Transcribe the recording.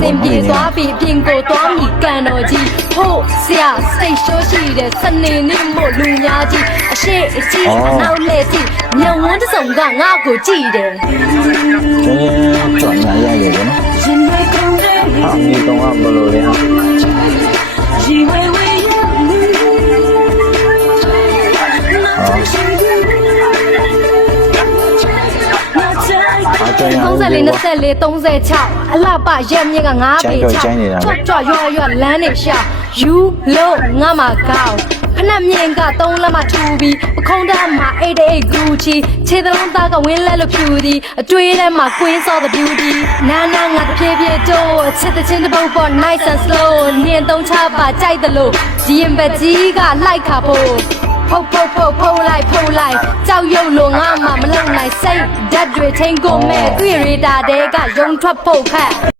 စင်ပြေသွားပြီးပြင်ကိုသွားမိကန်တော်ကြီးဟုတ်ဆရာစိတ်ရှိုးရှိတဲ့စနေနေ့မို့လူများကြီးအရှိအကြီးအနောက်လှည့်ကြည့်ညဝန်းတစ်စုံကငါ့ကိုကြည့်တယ်ကျွမ်းကျွမ်းညာရရတယ်နော်ဟာမြေကောင်းကဘလို့လဲဟာ 34 24 36အလှပရက်မြင့်က9ပေကျိုင်းတော့ကျိုင်းနေတာချွတ်ကြွရွရွလမ်းနေရှာယူလို့ငါမှာကောင်းဖနက်မြင့်က3လက်မထူပြီးပခုံးတန်းမှာ88 Gucci ခြေသလုံးသားကဝင်းလက်လို့ဖြူသည်အတွေးထဲမှာ Queen saw the beauty နာနာငါတဖြည်းဖြည်းတော့အချစ်တဲ့ချင်းတစ်ပုတ်ပေါ် nice and slow နင်းသုံးချပါကြိုက်တယ်လို့ဒီရင်ဘက်ကြီးကလိုက်ခါဖို့ဖုတ်ဖုတ်ဖုတ်ဖုတ် လိုက်ဖုတ်လိုက်ကြောက်ရွံ့လို့ငါမှမလုံနိုင်စိတ်ဓာတ်တွေချင်းကုန်မဲ့သူ့ရေတာတဲကယုံထွက်ဖို့ခက်